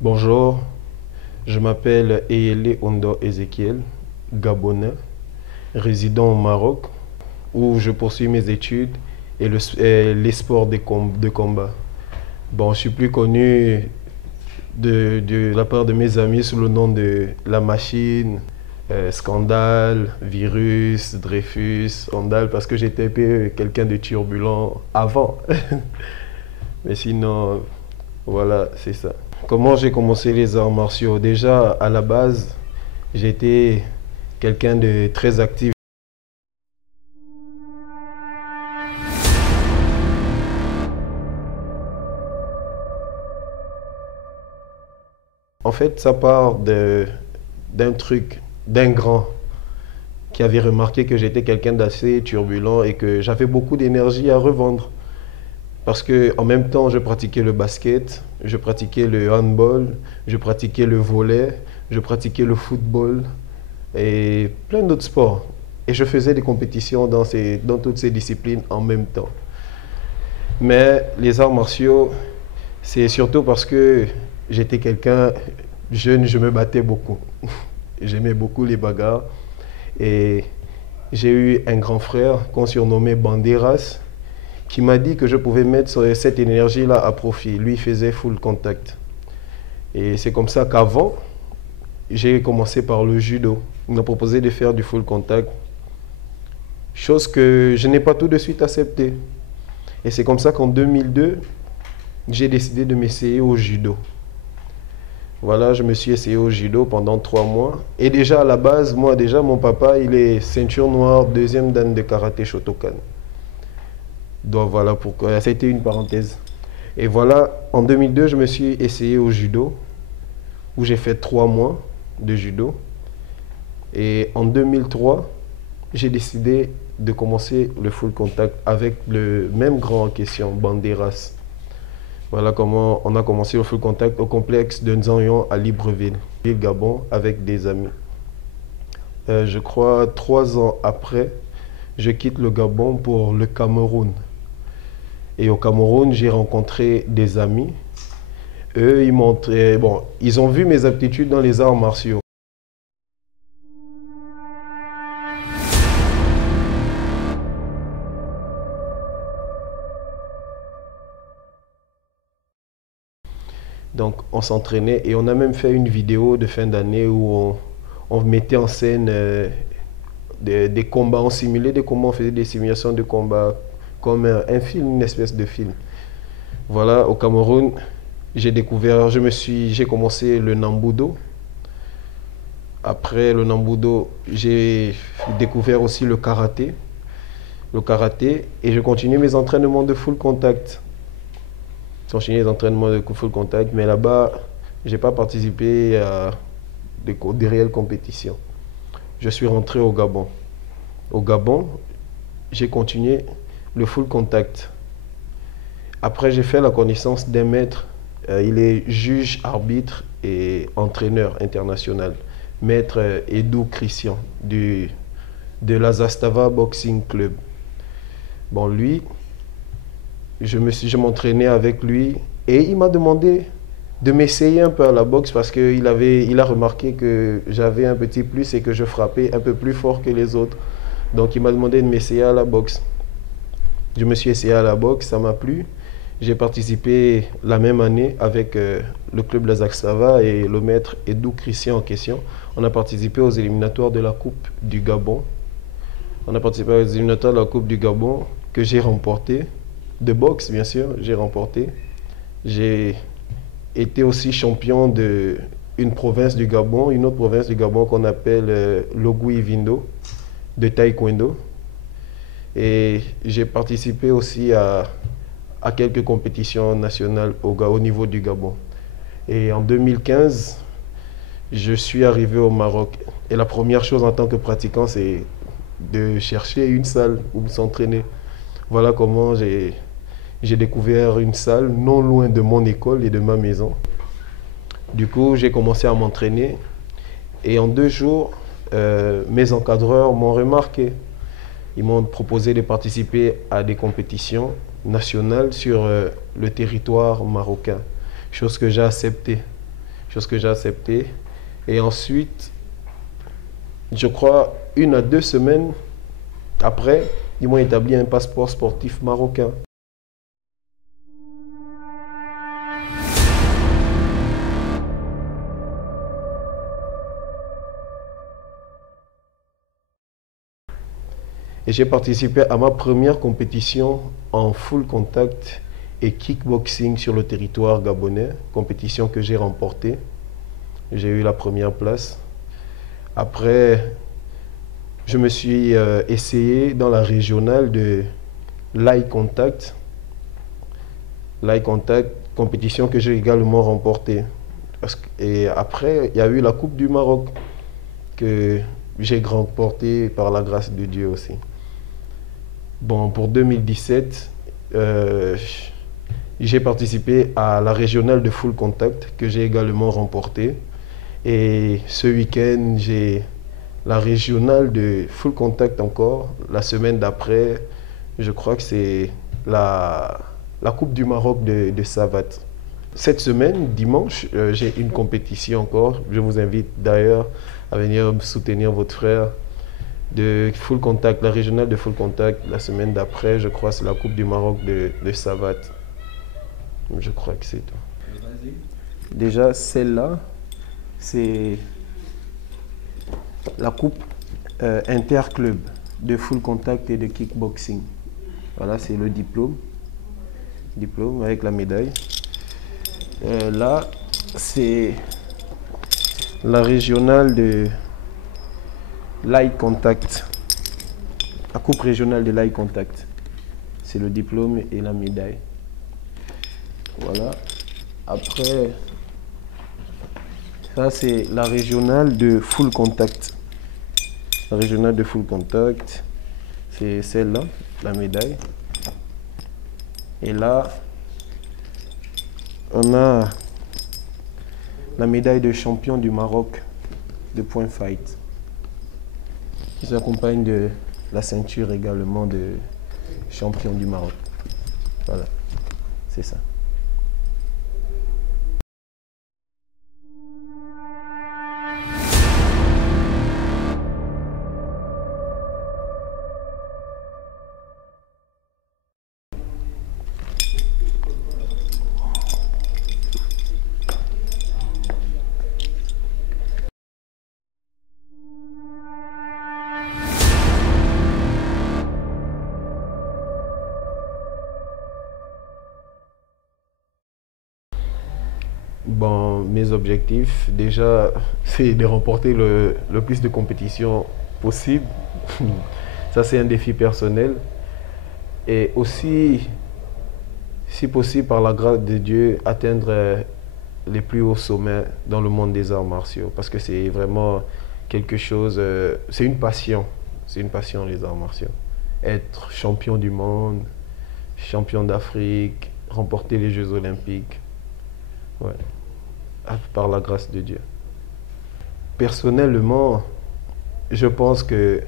Bonjour, je m'appelle Eyele Ondo Ezekiel, Gabonais, résident au Maroc, où je poursuis mes études et les sports de combat. Bon, je suis plus connu de la part de mes amis sous le nom de La Machine, Scandale, Virus, Dreyfus, Ondal, parce que j'étais un peu quelqu'un de turbulent avant. Mais sinon, voilà, c'est ça. Comment j'ai commencé les arts martiaux? Déjà, à la base, j'étais quelqu'un de très actif. En fait, ça part d'un truc, d'un grand qui avait remarqué que j'étais quelqu'un d'assez turbulent et que j'avais beaucoup d'énergie à revendre. Parce que en même temps, je pratiquais le basket, je pratiquais le handball, je pratiquais le volley, je pratiquais le football et plein d'autres sports. Et je faisais des compétitions dans toutes ces disciplines en même temps. Mais les arts martiaux, c'est surtout parce que j'étais quelqu'un jeune, je me battais beaucoup. J'aimais beaucoup les bagarres. Et j'ai eu un grand frère qu'on surnommait Banderas, qui m'a dit que je pouvais mettre cette énergie-là à profit. Lui faisait full contact. Et c'est comme ça qu'avant, j'ai commencé par le judo. Il m'a proposé de faire du full contact, chose que je n'ai pas tout de suite acceptée. Et c'est comme ça qu'en 2002, j'ai décidé de m'essayer au judo. Voilà, je me suis essayé au judo pendant 3 mois. Et déjà à la base, moi déjà, mon papa, il est ceinture noire, deuxième dan de karaté Shotokan. Donc voilà pourquoi, c'était une parenthèse. Et voilà, en 2002, je me suis essayé au judo, où j'ai fait 3 mois de judo. Et en 2003, j'ai décidé de commencer le full contact avec le même grand en question, Banderas. Voilà comment on a commencé le full contact au complexe de Nzanyon à Libreville, ville Gabon, avec des amis. Je crois 3 ans après, je quitte le Gabon pour le Cameroun. Et au Cameroun, j'ai rencontré des amis. Eux, ils ont vu mes aptitudes dans les arts martiaux. Donc, on s'entraînait et on a même fait une vidéo de fin d'année où on mettait en scène des combats, on simulait des combats, on faisait des simulations de combats comme un film, une espèce de film. Voilà, au Cameroun, j'ai commencé le Nambudo. Après le Nambudo, j'ai découvert aussi le karaté. Et je continue mes entraînements de full contact. Je continue les entraînements de full contact, mais là-bas, je n'ai pas participé à des réelles compétitions. Je suis rentré au Gabon. Au Gabon, j'ai continué le full contact. Après, j'ai fait la connaissance d'un maître. Il est juge, arbitre et entraîneur international. Maître Edou Christian de la Zastava Boxing Club. Bon, lui, je m'entraînais avec lui et il m'a demandé de m'essayer un peu à la boxe parce qu'il a remarqué que j'avais un petit plus et que je frappais un peu plus fort que les autres. Donc il m'a demandé de m'essayer à la boxe. Je me suis essayé à la boxe, ça m'a plu. J'ai participé la même année avec le club de la Zastava et le maître Edou Christian en question. On a participé aux éliminatoires de la Coupe du Gabon. On a participé aux éliminatoires de la Coupe du Gabon que j'ai remporté. De boxe, bien sûr, j'ai remporté. J'ai été aussi champion de une province du Gabon, une autre province du Gabon qu'on appelle l'Ogooué-Vindo, de taekwondo. Et j'ai participé aussi à quelques compétitions nationales au niveau du Gabon. Et en 2015, je suis arrivé au Maroc. Et la première chose en tant que pratiquant, c'est de chercher une salle où s'entraîner. Voilà comment j'ai découvert une salle non loin de mon école et de ma maison. Du coup, j'ai commencé à m'entraîner. Et en 2 jours, mes encadreurs m'ont remarqué. Ils m'ont proposé de participer à des compétitions nationales sur le territoire marocain, chose que j'ai acceptée. chose que j'ai acceptée. Et ensuite, je crois 1 à 2 semaines après, ils m'ont établi un passeport sportif marocain. Et j'ai participé à ma première compétition en full contact et kickboxing sur le territoire gabonais, compétition que j'ai remportée. J'ai eu la première place. Après, je me suis essayé dans la régionale de l'eye contact. L'eye contact, compétition que j'ai également remportée. Et après, il y a eu la Coupe du Maroc que j'ai remportée par la grâce de Dieu aussi. Bon, pour 2017, j'ai participé à la régionale de full contact que j'ai également remportée. Et ce week-end, j'ai la régionale de full contact encore. La semaine d'après, je crois que c'est la Coupe du Maroc de Savate. Cette semaine, dimanche, j'ai une compétition encore. Je vous invite d'ailleurs à venir soutenir votre frère de full contact, la régionale de full contact. La semaine d'après, je crois, c'est la Coupe du Maroc de Savate. Je crois que c'est tout. Déjà, celle-là, c'est la Coupe interclub de full contact et de kickboxing. Voilà, c'est le diplôme avec la médaille. Là, c'est la régionale de l'eye contact, la coupe régionale de l'eye contact. C'est le diplôme et la médaille. Voilà. Après, ça c'est la régionale de full contact. La régionale de full contact, c'est celle-là, la médaille. Et là, on a la médaille de champion du Maroc de point fight. Qui s'accompagne de la ceinture également de champion du Maroc. Voilà, c'est ça. Bon, mes objectifs, déjà, c'est de remporter le plus de compétitions possible. Ça, c'est un défi personnel. Et aussi, si possible, par la grâce de Dieu, atteindre les plus hauts sommets dans le monde des arts martiaux. Parce que c'est vraiment quelque chose, c'est une passion. C'est une passion, les arts martiaux. Être champion du monde, champion d'Afrique, remporter les Jeux olympiques. Ouais. Par la grâce de Dieu. Personnellement, je pense que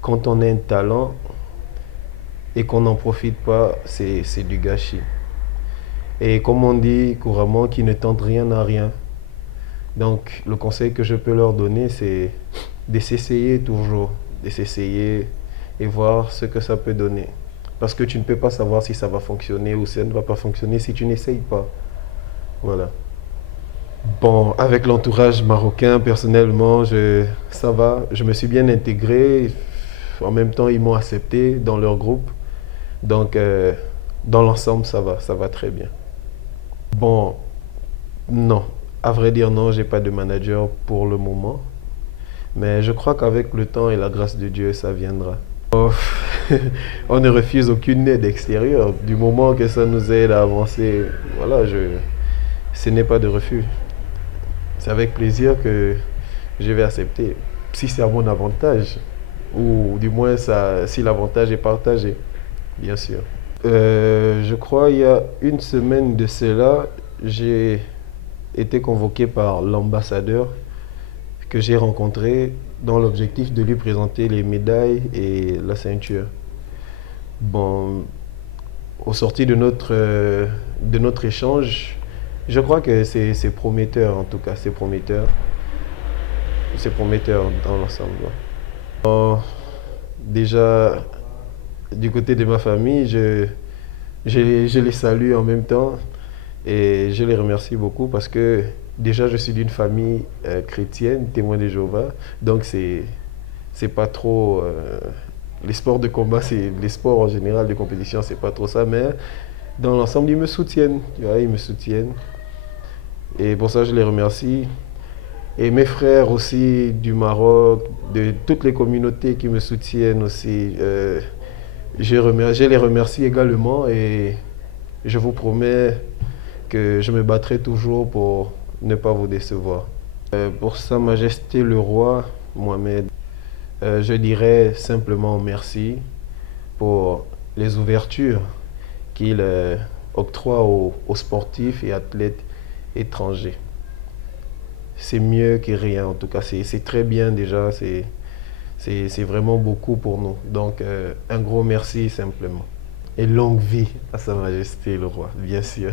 quand on a un talent et qu'on n'en profite pas, c'est du gâchis. Et comme on dit couramment, qui ne tente rien n'a rien. Donc le conseil que je peux leur donner, c'est de s'essayer toujours, de s'essayer et voir ce que ça peut donner. Parce que tu ne peux pas savoir si ça va fonctionner ou si ça ne va pas fonctionner si tu n'essayes pas. Voilà. Bon, avec l'entourage marocain, personnellement, ça va. Je me suis bien intégré. En même temps, ils m'ont accepté dans leur groupe. Donc, dans l'ensemble, ça va très bien. Bon, non. À vrai dire, non, j'ai pas de manager pour le moment. Mais je crois qu'avec le temps et la grâce de Dieu, ça viendra. Oh, on ne refuse aucune aide extérieure. Du moment que ça nous aide à avancer, voilà, ce n'est pas de refus. C'est avec plaisir que je vais accepter, si c'est à mon avantage, ou du moins si l'avantage est partagé, bien sûr. Je crois il y a 1 semaine de cela, j'ai été convoqué par l'ambassadeur que j'ai rencontré dans l'objectif de lui présenter les médailles et la ceinture. Bon, au sorti de notre échange, Je crois que c'est prometteur, en tout cas, c'est prometteur. C'est prometteur dans l'ensemble. Déjà, du côté de ma famille, je les salue en même temps et je les remercie beaucoup parce que déjà, je suis d'une famille chrétienne, témoin de Jéhovah, donc c'est pas trop... les sports de combat, les sports en général de compétition, c'est pas trop ça, mais dans l'ensemble, ils me soutiennent, tu vois, ils me soutiennent. Et pour ça, je les remercie. Et mes frères aussi du Maroc, de toutes les communautés qui me soutiennent aussi, je les remercie également et je vous promets que je me battrai toujours pour ne pas vous décevoir. Pour Sa Majesté le Roi Mohamed, je dirais simplement merci pour les ouvertures qu'il octroie aux sportifs et athlètes étrangers. C'est mieux que rien, en tout cas, c'est très bien déjà, c'est vraiment beaucoup pour nous. Donc, un gros merci simplement. Et longue vie à Sa Majesté le Roi, bien sûr.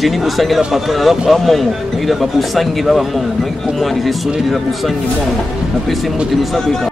Jenny Bosangi la patronne à Mongo, il a Babosangi la Mongo, il a sonné de la Bosangi Mongo, après c'est monté le sabre,